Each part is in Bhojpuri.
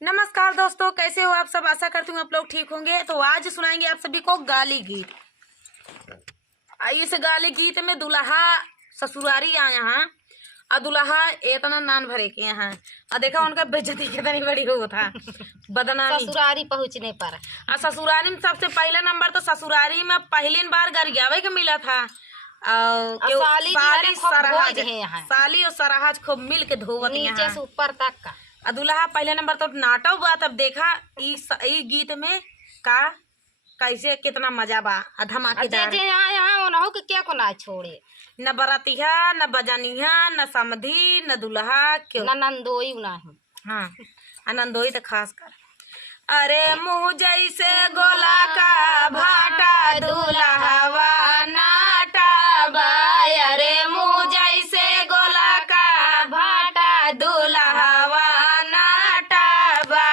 नमस्कार दोस्तों, कैसे हो आप सब। आशा करती हूँ आप लोग ठीक होंगे। तो आज सुनाएंगे आप सभी को गाली गीत। इस गाली गीत में दुल्हा ससुरारी आया यहाँ और दुल्हा इतना नान भरे के यहाँ और देखा उनका बेइज्जती कितनी बड़ी हो था, बदनामी ससुरारी पहुँचने पर। और ससुरारी में सबसे पहला नंबर तो ससुरारी में पहली बार गरियावे के मिला था। साली साली और सराहज खूब मिल के धोवत नीचे से ऊपर तक का। दुल्हा पहले नंबर तो नाटक बा। तब देखा ई गीत में का कैसे कितना मजा बा, धमाकेदार। यहाँ के क्या को ना छोड़े, न बरातिया न बजानिया न समधी न दुल्हा क्यों न नंदोई नहीं। हाँ, आनंदोई तो खास कर। अरे मुँह जैसे गोला का भाटा दुल्हावा नाटा बा। अरे मुँह जैसे गोला का भाटा दुल्हावा नाटा बा।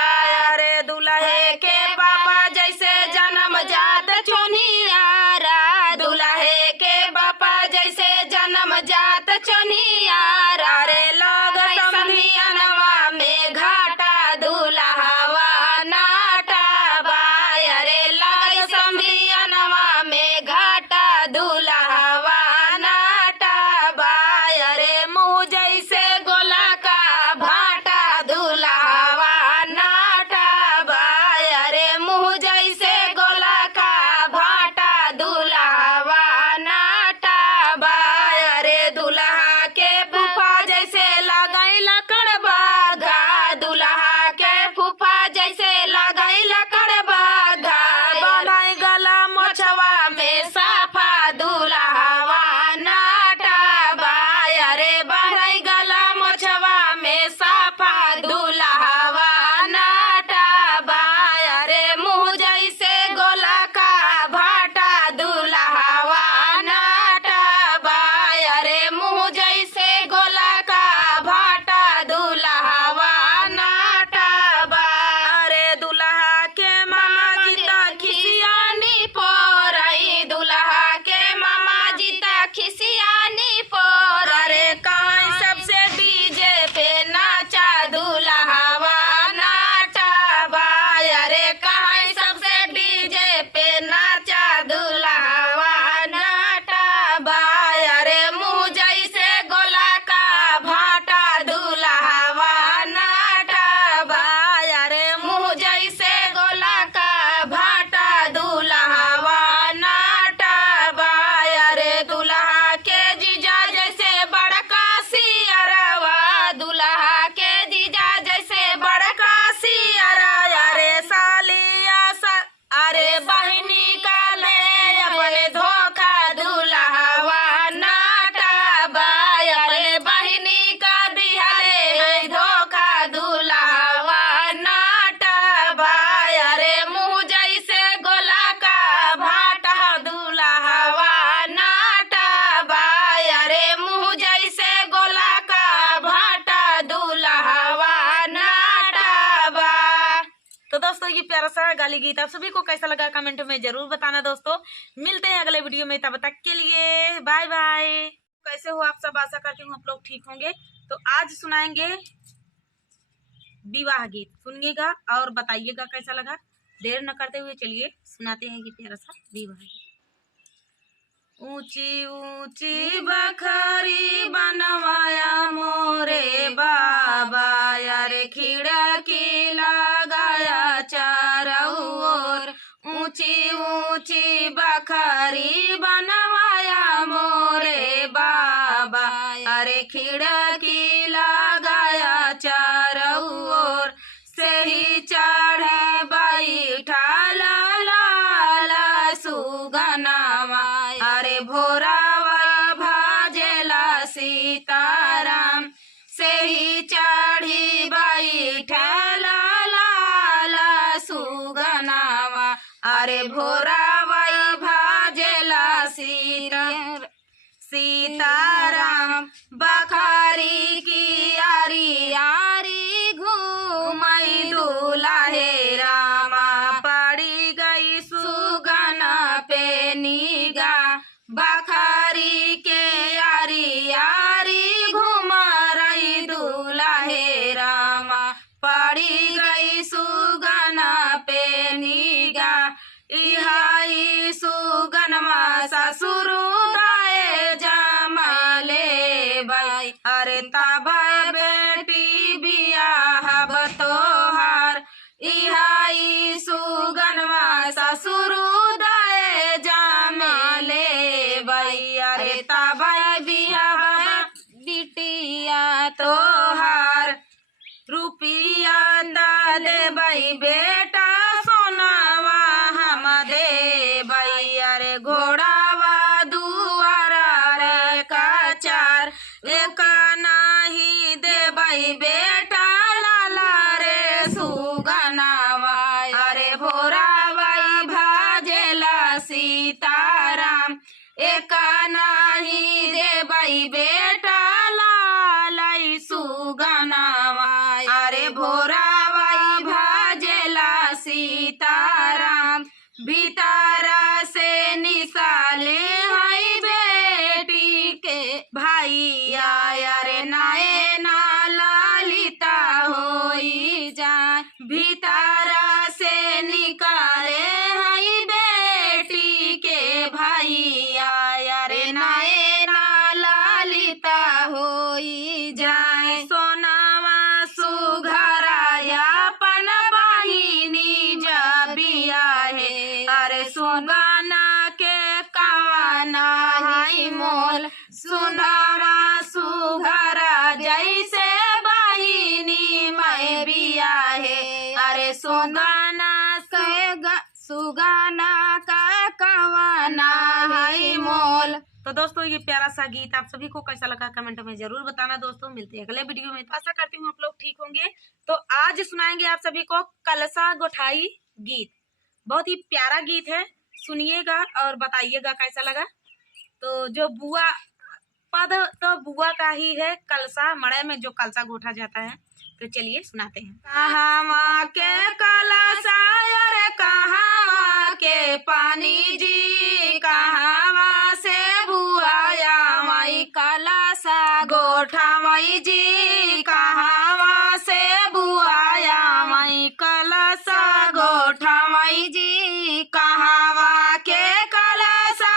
अरे दुल्हे के पापा जैसे जन्म जात चुनियारा, दुल्हे के पापा जैसे जन्म जात चुनियारा। रे लोग समधियनवा में घाटा दुल्हावा नाटा बा। अरे लग समधियनवा में घाटा दुल्हावा नाटा बा। अरे मुँह जैसे गोला का भाटा दुल्हावा नाटा बा। अरे मुँह जैसे गोला का भाटा दुल्हावा नाटा बा। अरे दुल्हा के फूफा जैसे लगाई लकड़बा घा, दुल्हा के फूफा जैसे लगाई लकड़बा घा। बनाई गला मोछवा में साफा दुल्हावा नाटा बा। अरे बनाई गला मोछवा में साफा दुल्हावा नाटा बा। अरे मुँह जैसे गोला का भाटा दुल्हावा नाटा बा। अरे मुँह जैसे गोला का भाटा दुल्हावा नाटा बा। अरे दुल्हा के मामा जी त खिसियानी पोरई, दुल्हा के मामा जी त खिसियानी पोर। अरे कहीं सबसे डीजे पे नाचा दुल्हावा नाटा बा। अरे कहीं सबसे डीजे पे नाचा दुल्हावा नाटा बा। अरे मुँह जैसे गोला का भाटा दुल्हावा नाटा बा। अरे मुँह जैसे गोला का भाटा दुल्हावा नाटा बा। अरे दुल्हा के जीजा जैसे बड़का सियरवा, दुल्हा के जीजा जैसे बड़का सियरा। अरे सालिया अरे बहिनी का ले अपने धोखा दुल्हावा नाटा बा। अपने बहिनी का दिहले है धोखा दुल्हावा नाटा बा। अरे मुँह जैसे गोला का भाटा दुल्हावा नाटा बा। अरे मुँह जैसे गोला का भाटा दुल्हावा नाटा बा। तो दोस्तों ये प्यारा सा गाली गीत आप सभी को कैसा लगा कमेंट में जरूर बताना। दोस्तों मिलते हैं अगले वीडियो में, तब तक के लिए बाय बाय। कैसे हो आप सब, आशा करती हूँ आप लोग ठीक होंगे। तो आज सुनाएंगे विवाह गीत, सुनिएगा और बताइएगा कैसा लगा। देर न करते हुए चलिए सुनाते हैं ये प्यारा सा विवाह गीत। ऊंची ऊंची बखरी बनवाया मोरे बाबा, यारे खिड़की लगाया चारों ओर। ऊंची ऊंची बखरी बनवाया मोरे बाबा, अरे खिड़की लगाया चारों ओर। से ही चढ़े बैठा लाला सुगनावा, अरे भोरावा भाजेला सीताराम। से ही चढ़ी बैठा लाला सुगनावा, अरे भोरावा भाजेला सीताराम। बखारी की यारी यारी घूमई दुल्हे रामा, पड़ी गई सुगना पे निगा। बखारी के यारी यारी घुमा रही दुल्हे रामा, पड़ी गई ससुर दाए जमाले भाई अरे तब बेटी बियाह बतोहार इहाई सुगनवा ससुर दाए जमाले भाई अरे तब बियाह बिटिया तोहार रुपिया दे भाई बेटा सोनावा हम दे भाई अरे घोड़ावा दुआरा रे कचार एक नाही दे भाई बेटा लाला रे सुगनावा अरे भोरा भाई भाजेला सीताराम एक नाही दे भाई बेटा लालाई सुगनावा अरे भोरा भाई भाजेला सीताराम भीतारा से निकाले हाई बेटी के भाई आया रे नाए ना लालिता होई जाए भीतारा से निकाले हाई बेटी के भाई आया रे नाए ना लालिता होई जाए सोनावा सुघराया पन बाहिनी जबिया है अरे सुगाना के कावाना हाई मोल सुनावा सुघरा जैसे बाहिनी मैं बिया है अरे सुगाना सुगाना का कावाना हाई मोल। तो दोस्तों ये प्यारा सा गीत आप सभी को कैसा लगा कमेंट में जरूर बताना दोस्तों। मिलते हैं अगले वीडियो में। तो आशा करती हूँ आप लोग ठीक होंगे। तो आज सुनाएंगे आप सभी को कलसा गोठाई गीत। बहुत ही प्यारा गीत है, सुनिएगा और बताइएगा कैसा लगा। तो जो बुआ पद तो बुआ का ही है, कलसा मड़े में जो कलसा गोठा जाता है। तो चलिए सुनाते हैं। कहाँ के कलसा अरे कहाँ के पानी जी कहाँ से बुआया माई कलसा गोठा माई जी कहाँ से बुआया माई कलसा गोठा माई जी कहाँ के कलसा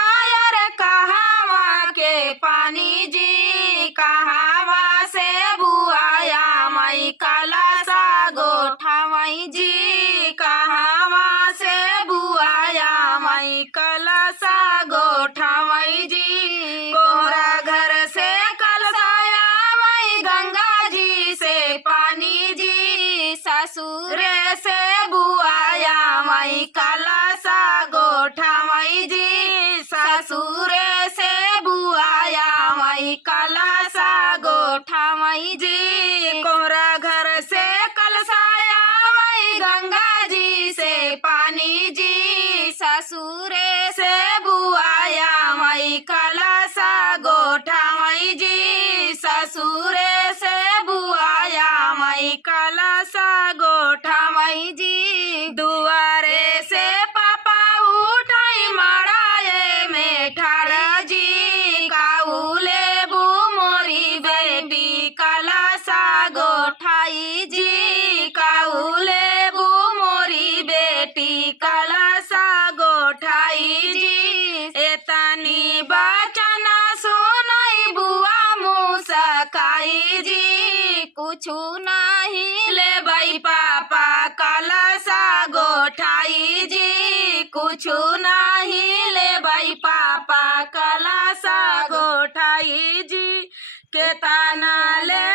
अरे कहाँ के पानी जी कहाँ से बुआया माई कलसा गोठा माई जी कहाँ से बुआया माई कलसा गोठा माई जी कोरा घर से कलसाया माई गंगा जी से पानी जी ससुर से बुआया माई कलसा गोठा माई जी ससुर से बुआया माई कलसा गोठा माई जी कोरा घर से कलसाया माई गंगा जी से पानी जी ससुर से बुआया माई कलसा गोठा माई जी ससुर से बुआया माई कलसा गोठा माई जी दुआरे से पापा उठाई मड़ाए में ठाड़ा जी काउले बू मोरी बेटी कलसा गोठाई जी काउले बू मोरी बेटी कलसा गोठाई जी एतनी बचना सुनाई बुआ मुसकाई जी कुछ नहीं ले भाई पापा कलसा गोठाई जी कुछ नहीं ले भाई पापा कलसा गोठाई जी के ताना ले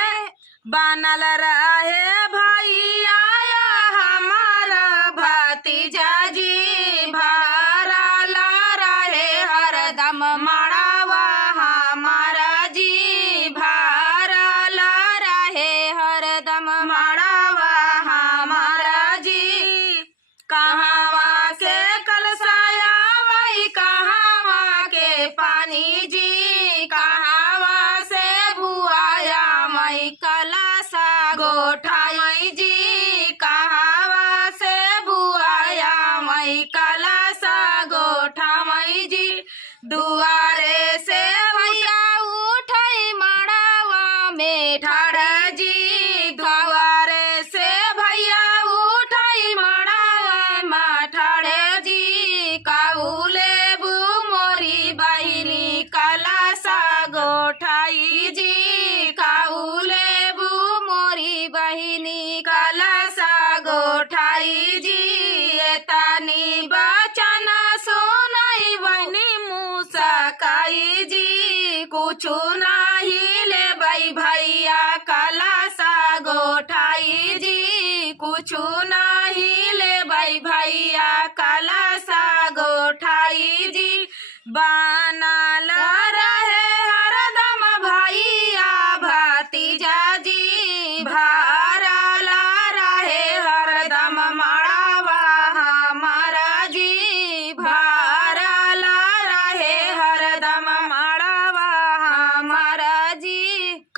बनल रहे भाई आया हमारा भतीजा जी भरा ला रहे हरदम मड़ावा हमारा जी भरा ला रहे हरदम मड़ावा हमारा जी कहाँ के कलसाया वही कहाँ के पानी जी कहाँ से बुआया मई कलसा गोठा मई जी गोठाई जी तानी बचन सुनाई बनी मुसकाई जी कुछु नहीं ले भैया कलसा गोठाई जी कुछु नहीं ले भैया कलसा गोठाई जी बनल रहे हरदम भैया भतीजा जी भरल रहे हरदम मड़ावा हमारा जी भरल रहे हरदम मड़ावा हमारा जी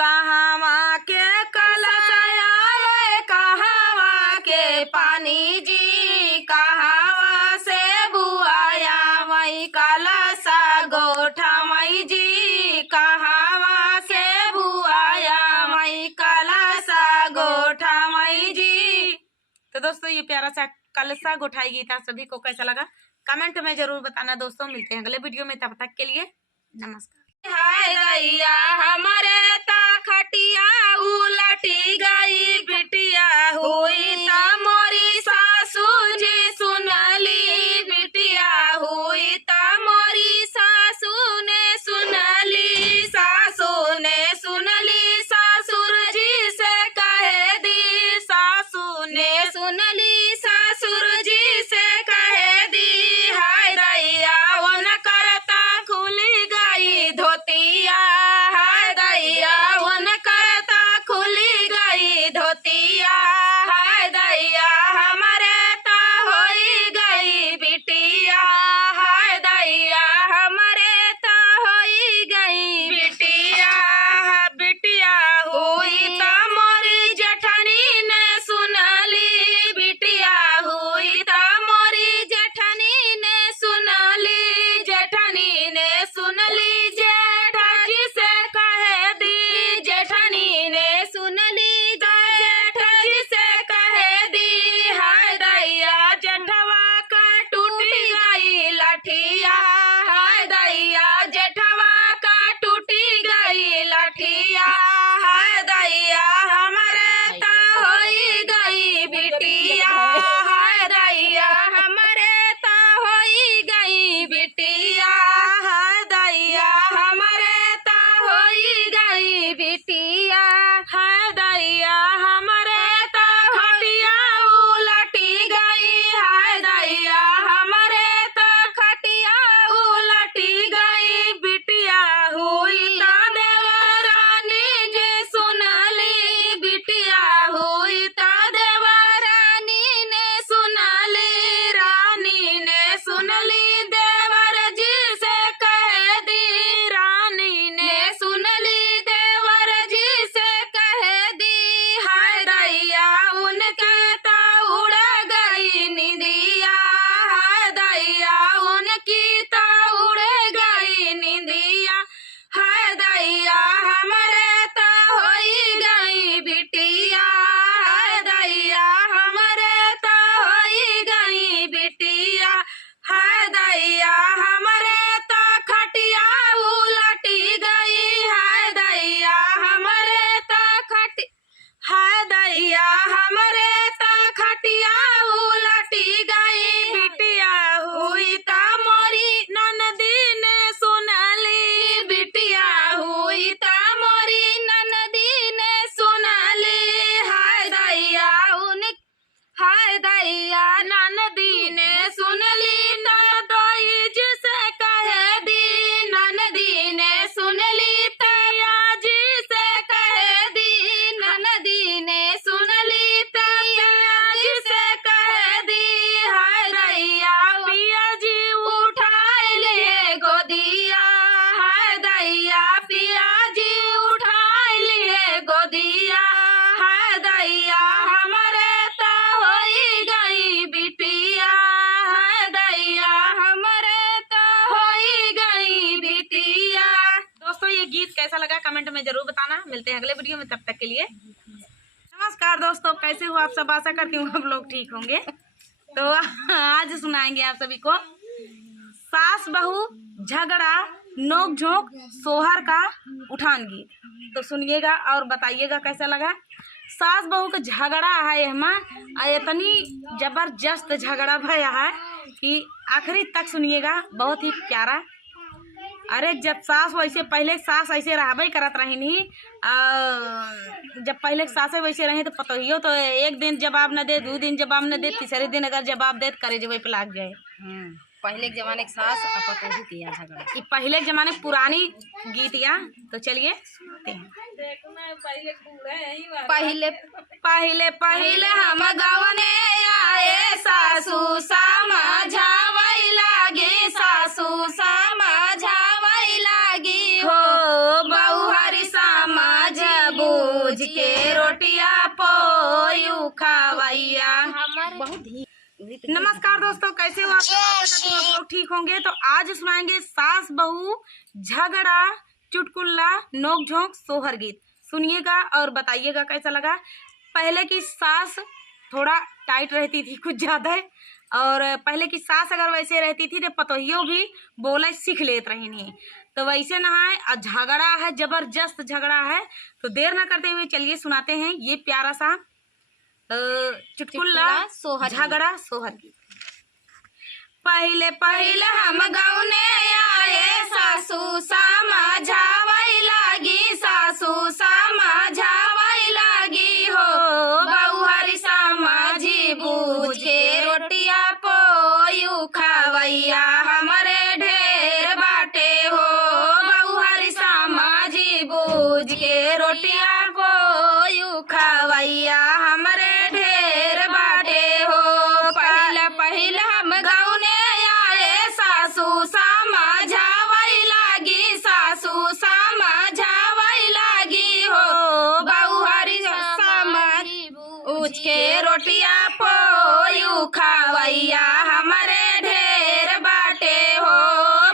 कहवा के कलशया कहवा के पानी जी कहवा से बुआया वही कलशा गोठा मई जी कहवा से बुआया वही कलशा गोठा मई जी। तो दोस्तों ये प्यारा सा कलसा गोठाई गीत आप सभी को कैसा लगा कमेंट में जरूर बताना दोस्तों। मिलते हैं अगले वीडियो में, तब तक के लिए नमस्कार। हाय दैया हमारे ता खटिया उलटी गई बिटिया हुई ता मोरी सासू जी सुनली बिटिया हुई ता मोरी सासू ने सुनली सासुर जी से कहे दी सासू ने सुनली सासुर जी से कहे दी हाय दैया वन करता खुली गई धोतिया हाय दैया वन करता खुली गई धोतिया हाय दैया हमारे ता होई गई बिटिया हाय दैया हमारे ता होई गई बिटिया बिटिया हुई ता मोरी जेठनी ने सुनली बिटिया हुई ता मोरी जेठनी ने सुनली जेठाजी से कहे दी जेठनी ने सुनली जेठाजी से कहे दी हाय दैया जेठवा का टूटी गई लठिया हाय दैया जेठवा का टूटी गई लठिया हाय दैया हमारे ता होई गई बिटिया हाय दैया हमारे ता होई गई बिटिया हाय दैया हमारे ता होई गई बिटिया हाय दैया हमारे ता खटिया उलटी गई हाय दैया हमारे ता खटिया उलटी गई बिटिया हुई ता देवरानी जी सुनली बिटिया हुई ता देवरानी ने सुनली रानी ने सुनली देवर जी से कह दी रानी ने सुनली देवर जी से कह दी हाय दैया उनके ता उड़ गई निंदिया हाय दैया उनकी ता उड़ गई निंदिया हाय दैया हमारे ता होई गई बिटिया हाय दैया हमारे ता होई गई बिटिया हाय दैया हमारे ता खटिया उलटी गई हाय दैया हमारे ता खटी हाय दैया हमारे ता खटिया उलटी गई बिटिया हुई ता मोरी ननदी ने सुनली बिटिया हुई ता मोरी ननदी ने सुनली हाय दैया हाय दैया ननदी ने सुनली ननदोई जी से कहे दी ननदी ने सुनली तैया जी से कहे दी ननदी ने सुनली तैया जी से कहे दी हाय दैया पिया जी उठाए लिए गोदिया हाय दैया पिया जी उठाए लिए गोदिया हाय दैया हमारे ता होई गई बिटिया हाय दैया हमारे ता होई गई बिटिया। दोस्तों ये गीत कैसा लगा कमेंट में जरूर बताना। मिलते हैं अगले वीडियो में, तब तक के लिए नमस्कार। दोस्तों कैसे हो आप सब, आशा करती हूँ आप लोग ठीक होंगे। तो आज सुनाएंगे आप सभी को सास बहू झगड़ा नोक झोंक सोहर का उठान गीत। तो सुनिएगा और बताइएगा कैसा लगा। सास बहू का झगड़ा है हमार, इतनी जबरदस्त झगड़ा भया है कि आखिरी तक सुनिएगा, बहुत ही प्यारा। अरे जब सास वैसे पहले सास ऐसे रहबे करत रही नहीं, जब पहले सास वैसे रही तो पतोहियो तो एक दिन जवाब न दे, 2 दिन जवाब न दे, तीसरे दिन अगर जवाब दे करे जब पे लाग जाए। पहले के जमाने के सास और पतोहू किया झगड़ा। ये पहले के जमाने पुरानी गीतियाँ, तो चलिए सुनते हैं। पहले पहले पहले हम गवने आए, सासू समझावई लागी, सासू समझावई लागी हो, बहुहरी समझ बूझ के रोटिया पोयू खावैया। नमस्कार दोस्तों, कैसे हो आप लोग? ठीक होंगे। तो आज सुनाएंगे सास बहू झगड़ा चुटकुला नोक झोंक सोहर गीत। सुनिएगा और बताइएगा कैसा लगा। पहले की सास थोड़ा टाइट रहती थी कुछ ज़्यादा, और पहले की सास अगर वैसे रहती थी तो पतोहियों भी बोले सीख लेते रही नहीं, तो वैसे ना है। झगड़ा है, जबरदस्त झगड़ा है। तो देर ना करते हुए चलिए सुनाते हैं ये प्यारा सा चुटकुला झगड़ा सोहर गीत। पहले पहले हम गौने आए, सासू समझावई लागी, सासू समझावई लागी हो, बहुहरी समझी बूझ के रोटिया पोयू खावैया, हमरे ढेर बाटे हो, बहुहरी समझी बूझ के रोटिया पोयू खावैया, हमरे ढेर बाटे हो। पहला पहला हम गौने आए, सासू समझावई लागी, सासू समझावई लागी हो, बहुहरी समझी बूझ के रोटिया पोयू खावैया, हमरे ढेर बाटे हो,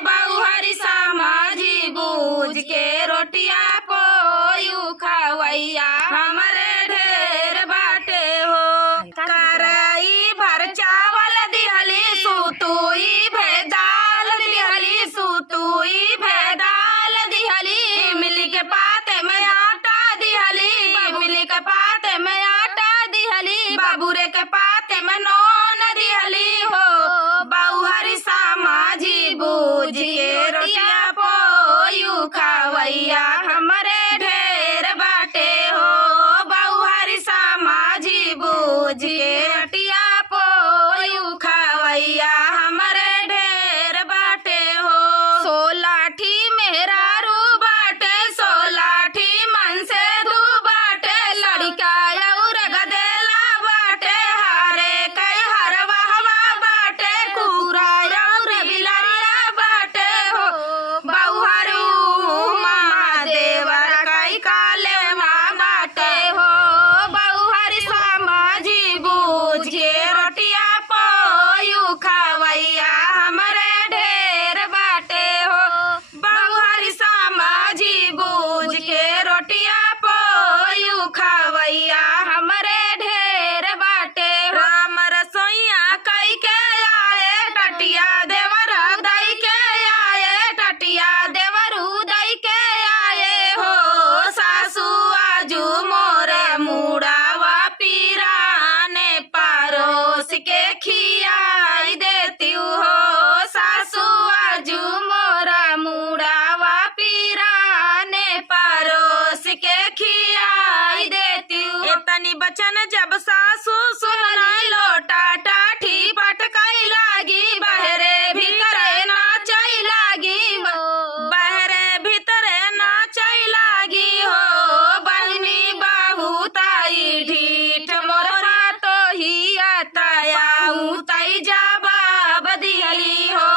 बहुहरी समझी बूझ के रोटिया पोयू खावैया, हमरे ढेर बाटे हो। करई भर चावल दिहली, सुतुई भेदाल दिहली, सुतुई भेदाल दिहली, इमली के पाते में आटा दिहली, इमली के पाते में आटा दिहली, बाबूरे के पाते में नोन दिहली हो, बहुहरी समझी बूझ के रोटिया पोयू खावैया, हमरे ढेर बाटे हो, बहुहरी समझी बूझ के रोटिया पोयू खावैया, हमरे ढेर बाटे हो। 16 मेहरारू बाटे, 16 मन से दू बाटे, लड़का और गदेला बाटे, हारे कई हरवा बाटे, कुकुरा और बिलारिया बाटे हो, बहुहरू महादेवर कई काले माँ बाटे हो, बहुहरी समझी बूझ के रोटिया पोयू खावैया, हमरे ढेर बाटे हो, बहुहरी समझी बूझ के रोटिया पोयू खावैया, हमरे ढेर बाटे हो। हमर सोइया कई के आए, टटिया देवर उदय के आए, टटिया देवर उदय के आए हो, सासू आजू मोरे मुड़ावा पीराने परोस के खियाई देती हो, सासू आजू मोरा मुड़ावा पीराने परोस के खियाई देती हो। इतनी बचन जब सासू सुनलाई, लोटा टाठी पटकाई लागी, बहरे भीतरे नाचई लागी, बहरे भीतरे नाचई लागी हो, बहनी बाहू ताई ढीठ मोरा तो ही आतायाऊ तई जवाब दिहली हो,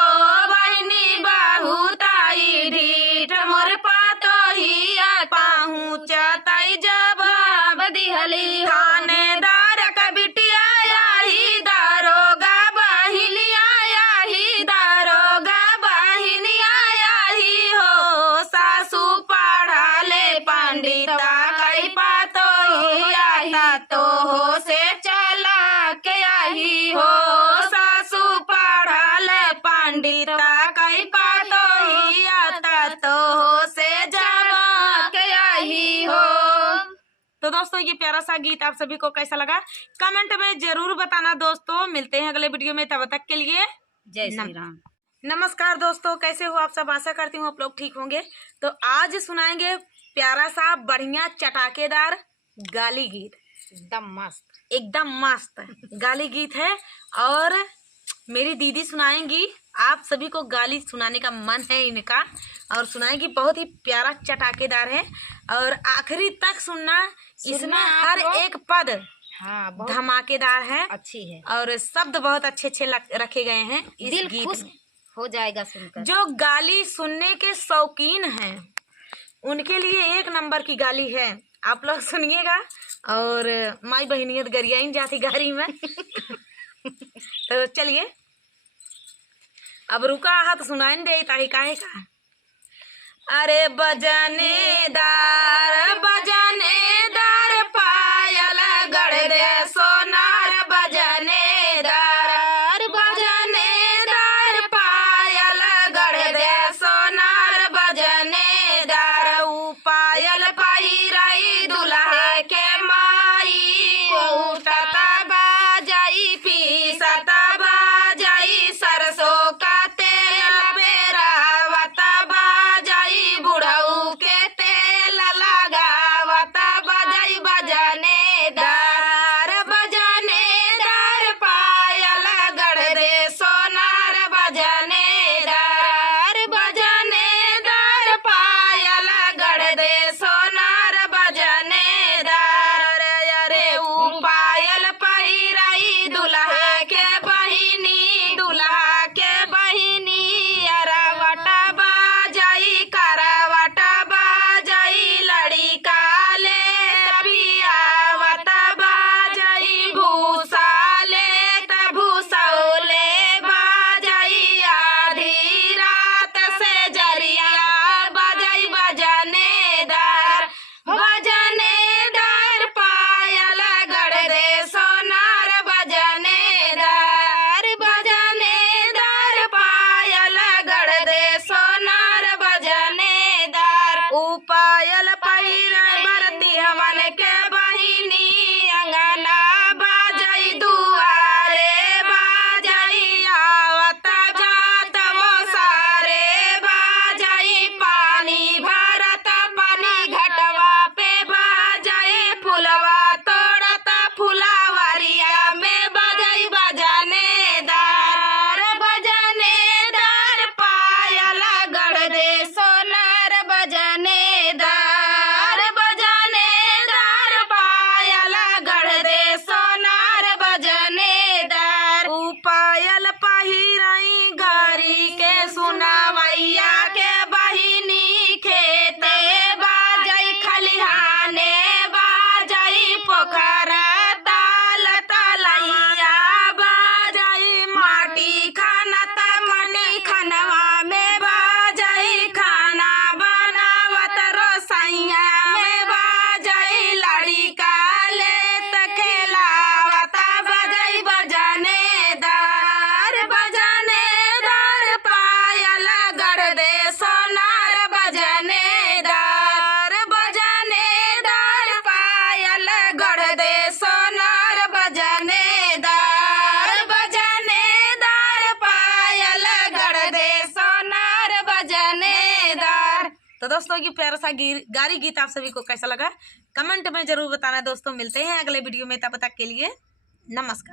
बहनी बाहू ताई ढीठ मोर पातो ही पाहू तई जवाब दिहली। थानेदार का बिटिया आही, दारोगा बाहिलिया आही, दारोगा बाहिलिया आही हो, सासू पढ़ा ले पंडिता कई पातो ही आही, तो हो से चला के आही हो, सासू पढ़ा ले पंडिता कई पातो ही आता, तो हो से जमा के आही हो। तो दोस्तों ये प्यारा सा गीत आप सभी को कैसा लगा कमेंट में जरूर बताना दोस्तों। मिलते हैं अगले वीडियो में, तब तक के लिए जय श्री राम। नमस्कार दोस्तों, कैसे हो आप सब? आशा करती हूँ आप लोग ठीक होंगे। तो आज सुनाएंगे प्यारा सा बढ़िया चटाकेदार गाली गीत, एकदम मस्त गाली गीत है। और मेरी दीदी सुनाएंगी, आप सभी को गाली सुनाने का मन है इनका, और सुनाएंगी। बहुत ही प्यारा चटाकेदार है और आखिरी तक सुनना इसमें हर एक पद हाँ धमाकेदार है, अच्छी है और शब्द बहुत अच्छे अच्छे रखे गए हैं इस दिल गीत खुश में। हो जाएगा सुनकर। जो गाली सुनने के शौकीन हैं उनके लिए एक नंबर की गाली है, आप लोग सुनिएगा। और माई बहनियत गरियाइन जाती गाड़ी में तो चलिए अब रुका हाथ सुनाइन दे ताही काहे का। अरे बजनेदार पायल गढ़ दे सोनार, बजनेदार पायल गढ़ दे सोनार, बजनेदार ऊ पायल पहिराई दुल्हा के माई, उठता बाजाई पीसता बाजाई सरसों का तेल पेरावता बाजाई, बुढ़ऊ के तेल लगावता बाजाई, बजनेदार पायल गढ़ दे सोनार, बजनेदार पायल गढ़ दे सोनार, बजनेदार। अरे ऊ पायल पहिराई दुल्हा के बहिनी, दुल्हा के बहिनी, अरवटा बाजाई करवटा बाजाई, लड़ी काले पियावता बाजाई, भूसा ले भूसौले बाजाई, आधी रात से जरिया बाजाई, बजनेदार पायल गढ़ दे सोनार, बजनेदार पायल गढ़ दे सोनार, बजनेदार ऊ पायल पहिर बरती हवन के बहिनी, अंगना बाजाई दुआरे बाजाई, आवत जात वो सारे बाजाई, पानी भरत पानी घटवा पे बाजाई, फुलवा तोड़ता फुलावरिया में बाजाई, बजनेदार पायल गढ़ दे सोनार, बजनेदार पायल गढ़ दे सोनार, बजनेदार ऊ पायल पहिराई गारी के सुनावैया के बहिनी, खेते बाजाई खलिहाने बाजाई, पोखरा ताल तलैया बाजाई, माटी खानत मनी खनवा में बाजाई, खाना बनावत रोसैया में बाजाई, लड़ी काले खेलावता बाजाई, बजनेदार पायल गढ़ दे सोनार, बजनेदार पायल गढ़ दे सोनार, बजनेदार पायल गढ़ दे सोनार, बजनेदार। तो दोस्तों ये प्यारा सा गारी गीत आप सभी को कैसा लगा कमेंट में जरूर बताना दोस्तों। मिलते हैं अगले वीडियो में, तब तक के लिए नमस्कार।